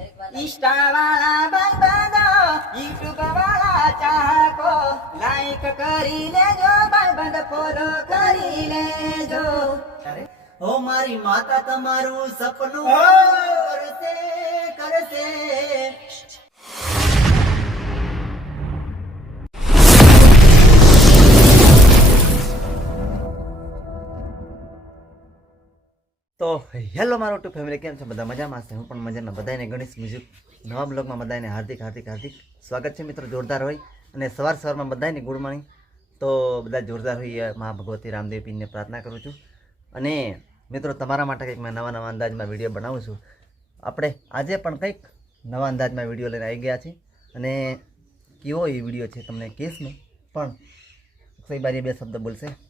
Insta ભાઈ ભાઈબંધો YouTube વાળા ચાહકો લાઈક કરી લેજો ભાઈ બંધ ફોલો કરી લેજો. ઓ મારી માતા તમારું સપનું કરશે કરશે. તો હેલો મારો ટુ ફેમિલી, કેમ છે? બધા મજામાં છે? હું પણ મજામાં. બધાને ગણેશ મ્યુઝિક, નવા બ્લોગમાં બધાને હાર્દિક હાર્દિક હાર્દિક સ્વાગત છે મિત્રો, જોરદાર હોય. અને સવાર સવારમાં બધાને ગુડ મોર્નિંગ. તો બધા જોરદાર હોય એ મા ભગવતી રામદેવ પીરને પ્રાર્થના કરું છું. અને મિત્રો, તમારા માટે કંઈક મેં નવા નવા અંદાજમાં વીડિયો બનાવું છું. આપણે આજે પણ કંઈક નવા અંદાજમાં વીડિયો લઈને આવી ગયા છીએ. અને કેવો એ વીડિયો છે તમને નહીં પણ કઈ બારી બે શબ્દ બોલશે.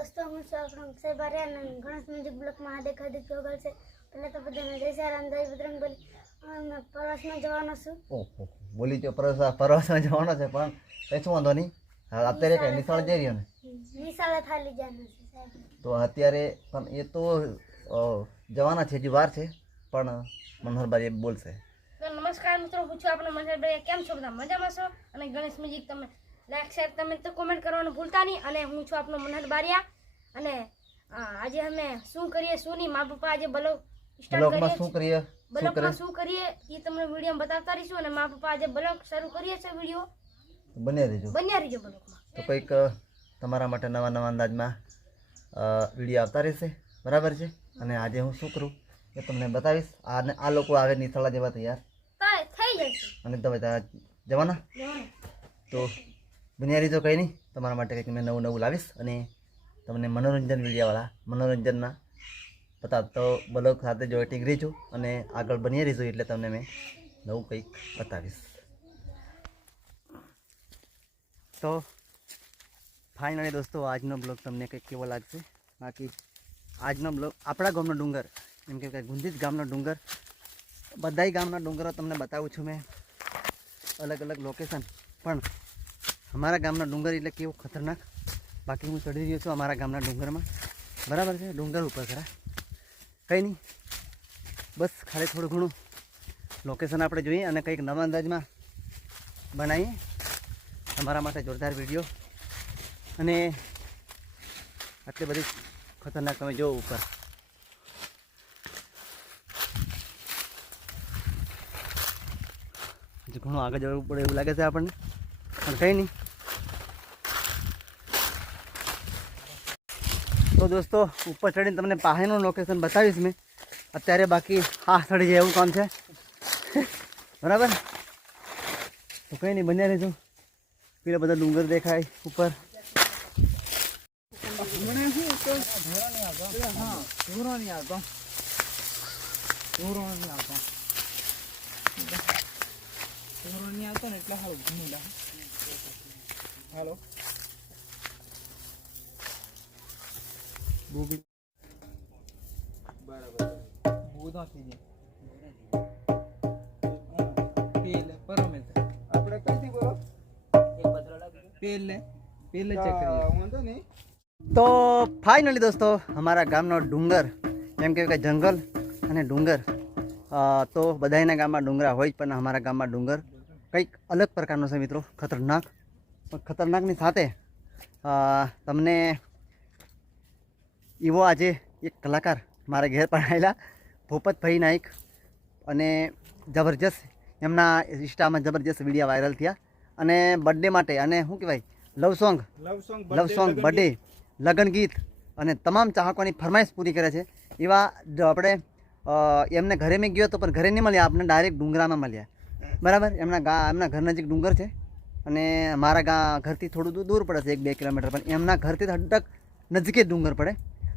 દોસ્તો હું છું આપણો અક્ષય અને ગણેશ મ્યુઝિક બ્લોકમાં હાર્દિક હાર્દિક સ્વાગત છે. પહેલાં તો બધાને જય સારામ જય બજરંગ બલી. મેં પ્રવાસમાં જવાનો છું. ઓહો બોલી જો પ્રવાસ પ્રવાસમાં જવાનો છે પણ કઈ શું વાંધો નહીં. હા અત્યારે કઈ નિશાળ જઈ રહ્યો ને? નિશાળે થાલી જવાનું છે સાહેબ. તો અત્યારે પણ એ તો જવાના છે હજી વાર છે પણ મનોહરભાઈ એ બોલશે. નમસ્કાર મિત્રો હું છું આપણો મનહરભાઈ કેમ છો બધા? મજામાં છો? અને ગણેશ મ્યુઝિક તમે લાઈક શેર તમે તો કોમેન્ટ કરવાનું ભૂલતા નહીં. અને હું છું આપનો મનહર બારિયા. અને આજે અમે શું કરીએ શું નહીં? મા પપ્પા આજે બ્લોગ સ્ટાર્ટ કરીએ શું કરીએ? બ્લોગમાં શું કરીએ એ તમને વીડિયો બતાવતા રહીશું. અને મા પપ્પા આજે બ્લોગ શરૂ કરીએ છે વીડિયો બને રહેજો. બન્યા રહેજો બ્લોગમાં. તો કંઈક તમારા માટે નવા નવા અંદાજમાં વીડિયો આવતા રહેશે. બરાબર છે? અને આજે હું શું કરું એ તમને બતાવીશ. આ આ લોકો આવે નિશાળા જેવા તૈયાર. થઈ જશે. અને તમે જવાનું. તો બન્યા રહીજો કંઈ નહીં. તમારા માટે કંઈક મેં નવું નવું લાવીશ અને તમને મનોરંજન મીડિયાવાળા મનોરંજનના પતા તો બ્લોગ સાથે જોઈટિંગ રહીશું અને આગળ બની રહીશું એટલે તમને મેં નવું કંઈક બતાવીશ. તો ફાઇનલી દોસ્તો, આજનો બ્લોગ તમને કંઈક કેવો લાગશે? બાકી આજનો બ્લોગ, આપણા ગામનો ડુંગર, એમ કે કે ગામનો ડુંગર, બધાય ગામના ડુંગરો તમને બતાવું છું મેં. અલગ અલગ લોકેશન પણ અમારા ગામના ડુંગર એટલે કેવું ખતરનાક? બાકી હું ચડી રહ્યો છું અમારા ગામના ડુંગરમાં. બરાબર છે? ડુંગર ઉપર ખરા. કંઈ નહીં. બસ ખાલી થોડું ઘણું લોકેશન આપણે જોઈએ અને કંઈક નવા અંદાજમાં બનાવીએ. તમારા માટે જોરદાર વીડિયો અને આટલી બધી ખતરનાક તમે જો ઉપર. હજુ ઘણું આગળ જવું પડે એવું લાગે છે આપણને. પણ કંઈ નહીં. તો દોસ્તો ઉપર ચડીને તમને પાસેનું લોકેશન બતાવીશ મેં અત્યારે બાકી હા ચડી જાય એવું કામ છે બરાબર તો કંઈ નહીં બન્યા રહેજો પેલા બધા ડુંગર દેખાય ઉપર તો ફાઇનલી દોસ્તો અમારા ગામનો ડુંગર એમ કે જંગલ અને ડુંગર. તો બધાના ગામમાં ડુંગરા હોય જ પણ અમારા ગામમાં ડુંગર કંઈક અલગ પ્રકારનો છે મિત્રો. ખતરનાક. પણ ખતરનાકની સાથે તમને એવો આજે એક કલાકાર મારા ઘેર પણ આવેલા ભૂપતભાઈ નાઈક અને જબરજસ્ત એમના ઇન્સ્ટામાં જબરજસ્ત વિડીયા વાયરલ થયા. અને બર્થડે માટે અને શું કહેવાય love song love song birthday લગ્ન ગીત અને તમામ ચાહકોની ફરમાઈશ પૂરી કરે છે. એવા જો આપણે એમને ઘરે મેં ગયો તો પણ ઘરે નહીં મળ્યા આપણે ડાયરેક્ટ ડુંગરામાં મળ્યા. બરાબર? એમના ગા એમના ઘર નજીક ડુંગર છે અને મારા ગા ઘરથી થોડું દૂર પડે છે એક બે કિલોમીટર પણ એમના ઘરથી હડક નજીકે જ ડુંગર પડે.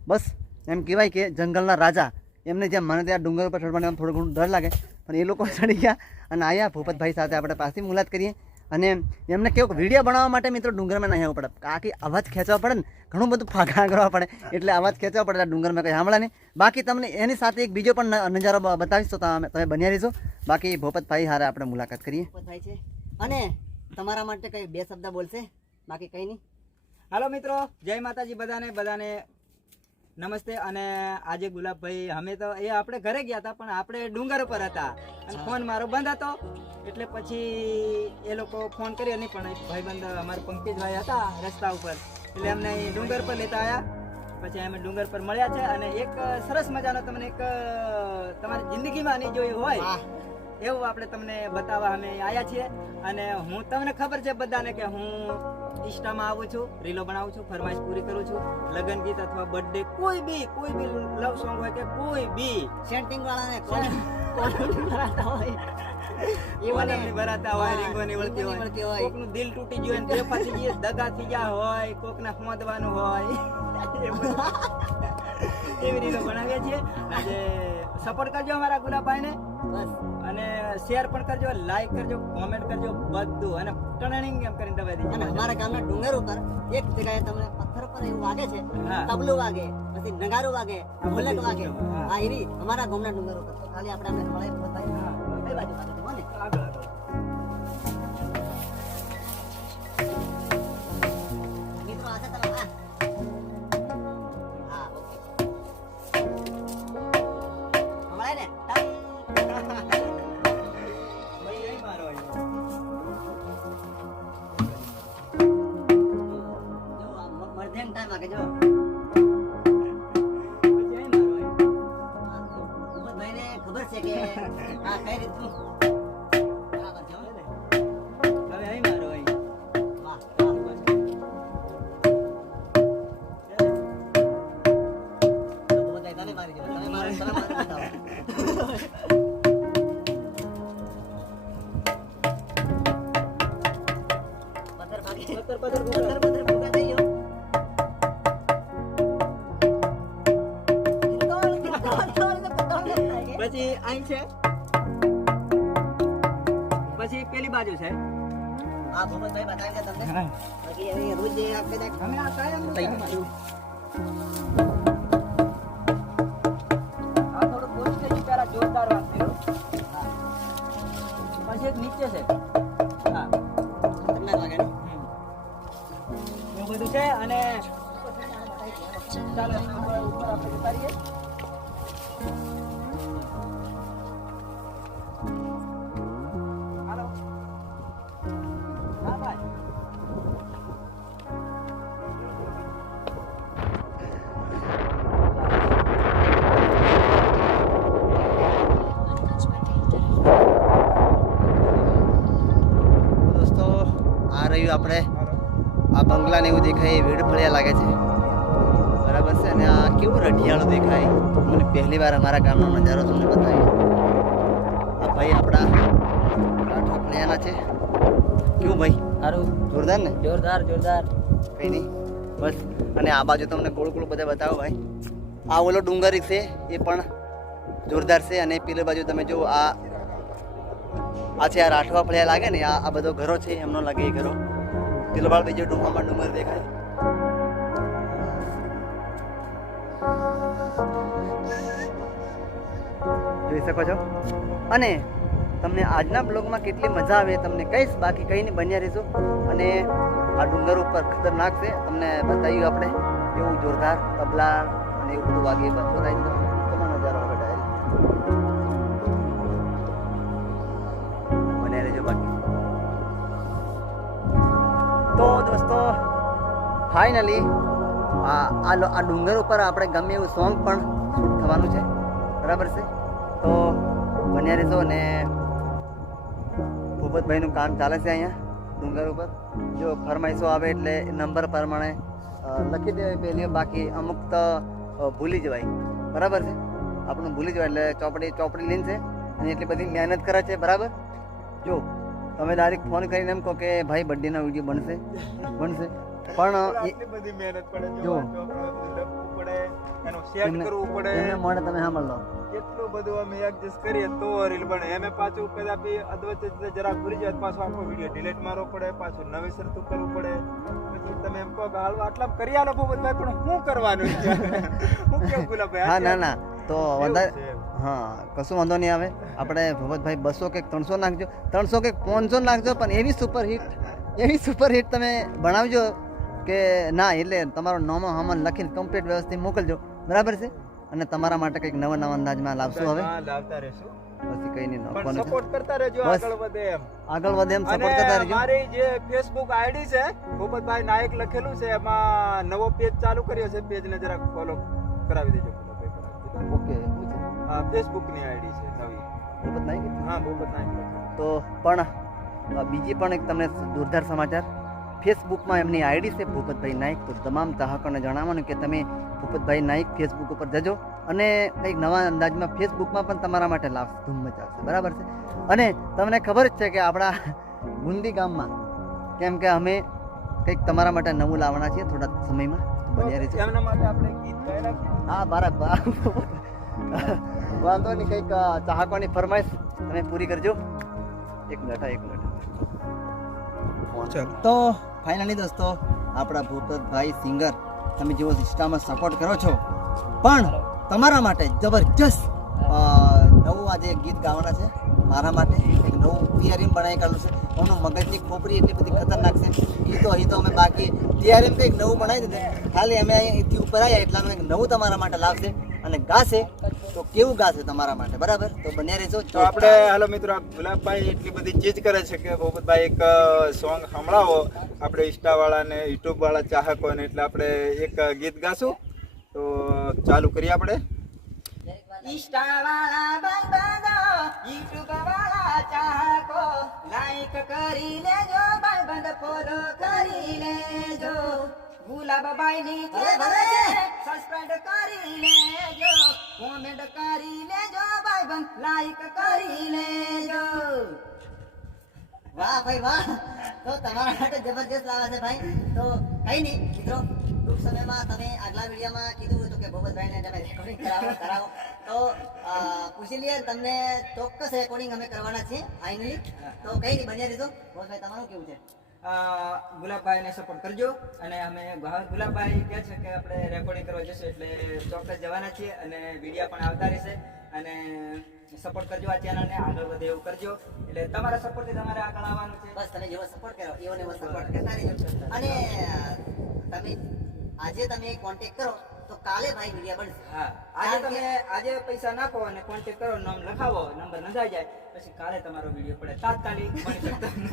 બસ એમ કહેવાય કે જંગલના રાજા એમને જેમ મને ત્યાં ડુંગર ઉપર ચડવાનું આમ થોડું ઘણું ડર લાગે પણ એ લોકો ચડી ગયા અને આવ્યા ભૂપતભાઈ સાથે આપણે પાછી મુલાકાત કરીએ. અને એમને કેવું વીડિયો બનાવવા માટે મિત્રો ડુંગરમાં નહીં આવવું પડે કાકી અવાજ ખેંચવા પડે ને ઘણું બધું ફાંકા કરવા પડે એટલે અવાજ ખેંચવા પડે ડુંગરમાં કંઈ સાંભળે નહીં. બાકી તમને એની સાથે એક બીજો પણ નજારો બતાવીશ તો તમે તમે બન્યા રહીશો બાકી ભૂપતભાઈ હારે આપણે મુલાકાત કરીએ. થાય છે. અને તમારા માટે કંઈ બે શબ્દ બોલશે? બાકી કંઈ નહીં. હાલો મિત્રો જય માતાજી બધાને બધાને નમસ્તે અને આજે ગુલાબભાઈ અમે તો એ આપણે ઘરે ગયા હતા પણ આપણે ડુંગર ઉપર હતા. અને ફોન મારો બંધ હતો. એટલે પછી એ લોકો ફોન કર્યો નહીં પણ ભાઈબંધ અમારા પંકજભાઈ હતા રસ્તા ઉપર. એટલે અમને અહીં ડુંગર પર લેતા આવ્યા પછી અમે ડુંગર પર મળ્યા છે અને એક સરસ મજાનો તમને એક તમારી જિંદગીમાં નહીં જોયું હોય. એવું આપણે તમને બતાવવા અમે આવ્યા છીએ. અને હું તમને ખબર છે બધાને કે હું ઇન્સ્ટામાં આવું છું રીલો બનાવું છું ફરમાઈશ પૂરી કરું છું. લગ્ન ગીત અથવા બર્થડે કોઈ બી કોઈ બી લવ સોંગ હોય કે કોઈ બી. સેન્ટિંગ વાળાને ભરાતા હોય. રીંગોની રીંગોની વળતી હોય. કોકનું દિલ તૂટી ગયું હોય બેફા થઈ ગયું દગા થઈ ગયા હોય કોકને ફોંદવાનું હોય. એવી રીતે બનાવીએ છીએ. આજે સપોર્ટ કરજો અમારા ગુલાબભાઈને. બસ. અને શેર પણ કરજો લાઈક કરજો કોમેન્ટ કરજો બધું. અને ટર્નિંગ એમ કરીને દબાઈ અને અમારા ગામના ડુંગર ઉપર એક જગ્યાએ તમને પથ્થર પર એવું વાગે છે તબલું વાગે પછી નગારો વાગે બુલેટ વાગે. આ એરી અમારા ગામના ડુંગર ઉપર. ખાલી આપણે બતાવી હા. બાજુ વાગે છે આગળ. ટક. ભાઈ અહીં મારો પછી એક નીચે છે. હા. ખતરનાક લાગે ને? એવું બધું છે અને ચાલો ઉપર આપણે જતા રહ્યું આપણે. આ બંગલાને એવું દેખાય વેડ ફળિયા લાગે છે. બરાબર છે? અને આ કેવું રઢિયાળું દેખાય? મને પહેલી વાર અમારા ગામનો નજારો તમને બતાવ્યો. આ ભાઈ આપણા કાઠા ફળિયાના છે. કેવું ભાઈ? સારું. જોરદાર ને? જોરદાર જોરદાર. કઈ નહીં. બસ. અને આ બાજુ તમને ગોળ ગોળ બધા બતાવો ભાઈ. આ ઓલો ડુંગરી છે એ પણ જોરદાર છે. અને પેલી બાજુ તમે જો આ આ આ રાઠવા ફળિયા લાગે ને, આ બધો ઘરો છે, એમનો લાગે એ ઘરો. પેલો બાળ બીજો ડુંગરમાં ડુંગર દેખાય. જોઈ શકો છો? અને તમને આજના બ્લોગમાં કેટલી મજા આવે, તમને કહીશ બાકી કંઈ નહીં, બન્યા રહીશું અને આ ડુંગર ઉપર ખતરનાક છે, તમને બતાવ્યું આપણે. એવું જોરદાર તબલા અને એવું બધું વાગે બતાવી તો દોસ્તો ફાઇનલી આ આ ડુંગર ઉપર આપણે ગમે એવું સોંગ પણ શૂટ થવાનું છે. બરાબર છે? તો બન્યા રહેશો ને ભૂપતભાઈનું કામ ચાલે છે અહીંયા, ડુંગર ઉપર. જો ફરમાઈશો આવે એટલે નંબર પ્રમાણે લખી દેવાય પહેલી, બાકી અમુક તો ભૂલી જવાય. બરાબર છે? આપણું ભૂલી જવાય એટલે ચોપડી ચોપડી લઈને છે અને એટલી બધી મહેનત કરે છે, બરાબર? જો તમે ડાયરેક્ટ ફોન કરીને એમ કહો કે ભાઈ બર્થડેનો વીડિયો બનશે બનશે. પણ એ- બધી મહેનત પડે જો. બધું એમને- મોડે તમે સાંભળ લો. કેટલું બધું અમે એડજસ્ટ કરીએ તો રીલ બને. એમે પાછું કદાપી અધવચ્ચે જરા ભૂલી જાય પાછો આખો વીડિયો ડિલેટ મારવો પડે પાછું નવેસરથી કરવું પડે. પછી તમે એમ કહો હાલ આટલા કરી આલો ભૂપતભાઈ પણ શું કરવાનું હું કેવું હા ના ના. તો વધારે. હા કશું વાંધો નહીં આવે. આપણે ભગવતભાઈ બસો કે ત્રણસો નાખજો. ત્રણસો કે પાંચસો નાખજો પણ એવી સુપર હિટ એવી સુપર હિટ તમે બનાવજો કે ના એટલે તમારો નોમો હમન લખીને કમ્પ્લીટ વ્યવસ્થિત મોકલજો. બરાબર છે? અને તમારા માટે કંઈક નવા નવા અંદાજમાં લાવશું હવે. લાવતા રહેશું. પછી કંઈ નહીં નાખવાનું સપોર્ટ કરતા રહેજો આગળ વધે એમ. આગળ વધે એમ સપોર્ટ કરતા રહેજો. મારી જે ફેસબુક આઈડી છે ભૂપતભાઈ નાયક લખેલું છે એમાં નવો પેજ ચાલુ કર્યો છે પેજને જરાક ફોલો કરાવી દેજો. કરાવી દેજો. ઓકે શું છે ની આઈડી છે નવી. ભૂપત નાયક હા ભૂપત નાયક. તો પણ બીજી પણ એક તમને જોરદાર સમાચાર. ફેસબુકમાં એમની આઈડી છે ભૂપતભાઈ નાયક. તો તમામ ચાહકોને જણાવવાનું કે તમે ભૂપતભાઈ નાયક ફેસબુક ઉપર જજો. અને કંઈક નવા અંદાજમાં ફેસબુકમાં પણ તમારા માટે લાભ ધૂમ મચાવશે. બરાબર છે? અને તમને ખબર જ છે કે આપણા ગુંદી ગામમાં કેમ કે અમે કંઈક તમારા માટે નવું લાવવાના છીએ થોડા સમયમાં. એમના માટે આપણે ગીત ગાઈ રાખીએ હા બરાબર. વાંધો નહીં, કંઈક ચાહકોની ફરમાઈશ તમે પૂરી કરજો. એક મિનિટ એક મિનિટ. તો ફાઇનલી દોસ્તો, આપણા ભૂપતભાઈ સિંગર તમે જેવો ઇન્સ્ટામાં સપોર્ટ કરો છો, પણ તમારા માટે જબરજસ્ત નવું આજે ગીત ગાવાના છે, મારા માટે એક નવું ટીઆરએમ બનાવી કાઢલું છે. એમનું મગજની ખોપરી એટલી બધી ખતરનાક છે. એ તો અહીં તો અમે બાકી ટીઆરએમ કંઈક નવું બનાવી દીધું. ખાલી અમે અહીંથી ઉપર આવ્યા એટલે અમે નવું તમારા માટે લાવશે. અને ગાશે તો કેવું ગાશે તમારા માટે? બરાબર? તો બન્યા રહેજો તો આપણે હાલો મિત્રો ગુલાબભાઈ એટલી બધી ચીજ કરે છે કે ભૂપતભાઈ એક સોંગ સંભળાવો. આપણે ઇન્સ્ટાવાળા ને યુટ્યુબ વાળા ચાહકો એટલે આપણે એક ગીત ગાશું. તો ચાલુ કરીએ આપણે. ઇન્સ્ટાવાળા ભાઈબંધો યુટ્યુબ વાળા ચાહકો લાઈક કરી લેજો બંધ ફોલો કરી લેજો. ગુલાબભાઈ ની ભલે, છે સસ્પેન્ડ કરી લેજો કોમેન્ટ કરી લેજો ભાઈબંધ લાઈક કરી લેજો વાહ ભાઈ વાહ. તો તમારા માટે જબરજસ્ત લાવે છે ભાઈ. તો કઈ નહીં મિત્રો ટૂંક સમયમાં તમે આગલા વિડીયોમાં કીધું હતું કે ભોગતભાઈને તમે રેકોર્ડિંગ કરાવો કરાવો. તો પૂછી લઈએ તમને ચોક્કસ રેકોર્ડિંગ અમે કરવાના છીએ ફાઇનલી તો કઈ નહીં બન્યા રહેજો. ભોગતભાઈ તમારું કેવું છે? ગુલાબભાઈને સપોર્ટ કરજો. અને અમે ગુલાબભાઈ કહે છે કે આપણે રેકોર્ડિંગ કરવા જશું એટલે ચોક્કસ જવાના છીએ અને વિડીયા પણ આવતા રહેશે. અને સપોર્ટ કરજો આ ચેનલને આગળ વધે એવું કરજો. એટલે તમારા સપોર્ટથી તમારે આગળ આવવાનું છે. બસ તમે જેવો સપોર્ટ કરો એવો એવો સપોર્ટ કરતા રહેજો. અને તમે આજે તમે કોન્ટેક્ટ કરો તો કાલે ભાઈ વિડિયા બનશે. હા. આજે તમે આજે પૈસા નાખો અને કોન્ટેક્ટ કરો નામ લખાવો નંબર નોંધાઈ જાય પછી કાલે તમારો વીડિયો પડે તાત્કાલિક.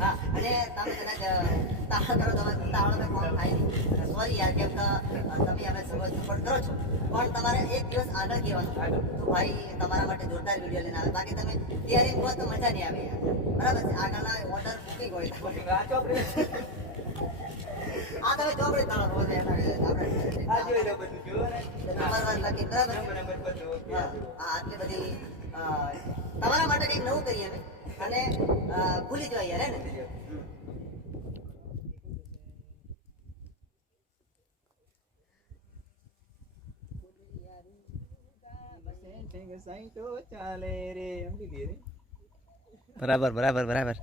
હા અને તમે કદાચ તાવડ કરો તો તાવડ ફોન થાય નહીં. સોરી યાર કેમ કે તમે અમે સમજ સપોર્ટ કરો છો. પણ તમારે એક દિવસ આગળ કહેવાનું તો ભાઈ તમારા માટે જોરદાર વીડિયો લઈને આવે. બાકી તમે તૈયારી તો મજા નહીં આવે યાર. બરાબર છે? આગળના ઓર્ડર બુકિંગ હોય તો. આ તમે ચોપડી તાળો તમારા માટે કંઈક નવું કરીએ અમે અને ભૂલી જવાય ને બરાબર બરાબર બરાબર.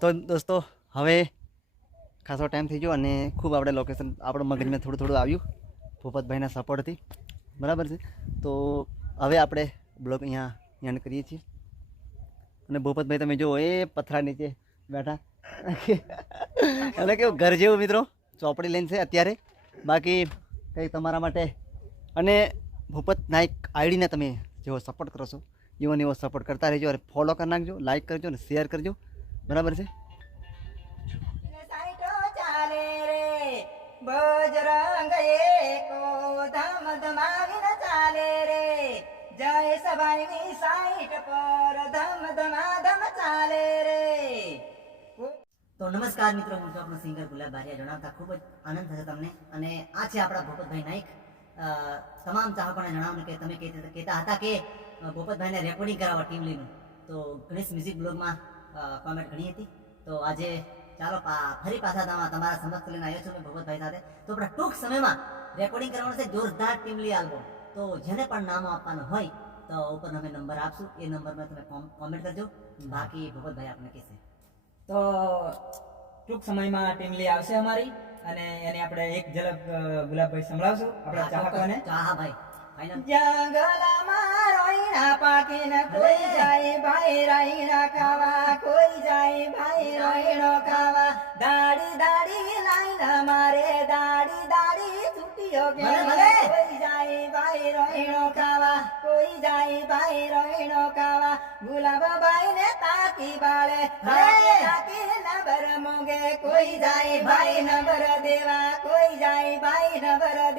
તો દોસ્તો, હવે ખાસો ટાઈમ થઈ ગયો અને ખૂબ આપણે લોકેશન આપણું મગજમાં થોડું થોડું આવ્યું. ભૂપતભાઈના સપોર્ટથી બરાબર છે? તો હવે આપણે બ્લોગ અહીંયા એન્ડ કરીએ છીએ. અને ભૂપતભાઈ, તમે જુઓ, એ પથરા નીચે બેઠા. એટલે કેવું, ઘર જેવું મિત્રો, ચોપડી લઈને છે અત્યારે. બાકી કંઈ તમારા માટે. અને ભૂપત નાયક આઈડીને તમે જેવો સપોર્ટ કરશો, એવો એવો સપોર્ટ કરતા રહેજો. અને ફોલો કરી નાખજો લાઈક કરજો અને શેર કરજો. બરાબર છે? બજરંગ એકો ધમ ધમાવીને ચાલે રે. જય સભાઈની સાઈટ પર ધમ ધમાધમ ચાલે રે. તો નમસ્કાર મિત્રો, હું છું આપણો સિંગર ગુલાબ બારિયા. જણાવતા ખૂબ જ આનંદ થશે તમને. અને આ છે આપણા ભૂપતભાઈ નાઈક તમામ ચાહકોને જણાવ્યું કે તમે કહેતા હતા કે ભૂપતભાઈને રેકોર્ડિંગ કરાવવા ટીમ લીધું તો ગણેશ મ્યુઝિક બ્લોગમાં કોમેન્ટ ઘણી હતી. તો આજે ચાલો ફરી પાછા તમા- તમારા સમક્ષ લઈને આવ્યો છું મેં ભૂપતભાઈ સાથે. તો આપણે ટૂંક સમયમાં રેકોર્ડિંગ કરવાનું છે જોરદાર ટીમલી આલ્બમ તો જેને પણ નામ આપવાનું હોય, તો ઉપર અમે નંબર આપશું. એ નંબરમાં તમે કોમેન્ટ કરજો. બાકી ભગવતભાઈ આપણે કહેશે. તો ટૂંક સમયમાં ટીમલી આવશે અમારી. અને એની આપણે એક ઝલક ગુલાબભાઈ સંભળાવશું. આપણા ચાહકોને. હા ભાઈ. જંગલમાં રોઈણા પાકીને કોઈ જાય ભાઈ રાઈણા ખાવા કોઈ જાય ભાઈ રોઈણો ખાવા. દાડી દાડી લાઈના મારે દાડી દાડી કે. કોઈ જાય ભાઈ રોઈણો ખાવા કોઈ જાય ભાઈ રોઈણો ખાવા. ગુલાબભાઈ ને તાકી બાળે તાકી નબર મોગે કોઈ જાય ભાઈ નબર દેવા કોઈ જાય ભાઈ નબર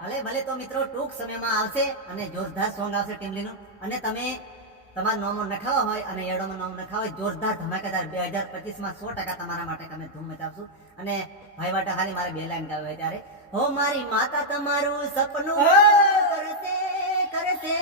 ભલે ભલે તો મિત્રો ટૂંક સમયમાં આવશે અને જોરદાર સોંગ આવશે ટીમલીનું અને તમે તમારા નોમો નખાવા હોય અને એડોમાં નોમ નખાવા હોય જોરદાર ધમાકેદાર બે હજાર પચીસમાં સો ટકા તમારા માટે અમે ધૂમ મચાવશું. અને ભાઈ વાટા ખાલી મારે બે લાઈન ગાવી હોય ત્યારે હો મારી માતા તમારું સપનું કરશે કરશે.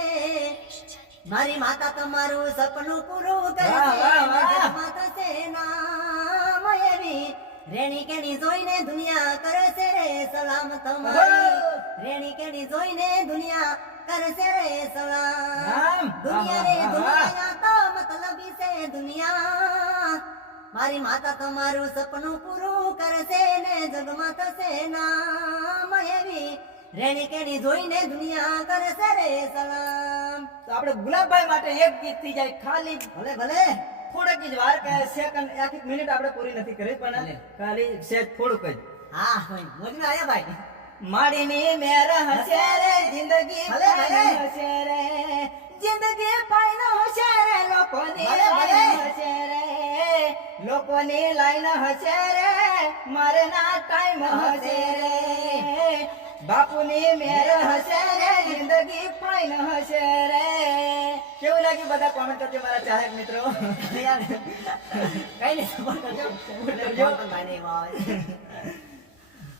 મારી માતા તમારું સપનું પૂરું કરશે માતા વાહ. નામ એવી રેણી કેણી જોઈને દુનિયા કરશે રે સલામ તમારી. રેણી કેણી જોઈને દુનિયા કરશે રે સલામ. દુનિયા રે દુનિયા તો મતલબી છે દુનિયા. મારી માતા તમારું સપનું પૂરું કરશે ને જગમાં થશે નામ એવી. રેણી કેણી જોઈને દુનિયા કરશે રે સલામ. તો આપણે ગુલાબભાઈ માટે એક ગીત થઈ જાય ખાલી. ભલે ભલે. થોડેક જ વાર કે સેકન્ડ એક એક મિનિટ આપણે પૂરી નથી કરી પણ ખાલી સેજ થોડુંક જ. હા ભાઈ મોજમાં આયા ભાઈ. માડીની મેર હશે રે જિંદગી હશે રે. જિંદગી ફાઈન હશે રે લોકોની હશે રે. લોકોની લાઈન હશે રે મારે ના ટાઈમ હશે રે. બાપુની મેર હશે રે જિંદગી ફાઈન હશે રે. કેવું લાગ્યું બધા કોમેન્ટ કરજો મારા ચાહક મિત્રો? કઈ નહીં સપોર્ટ કરજો.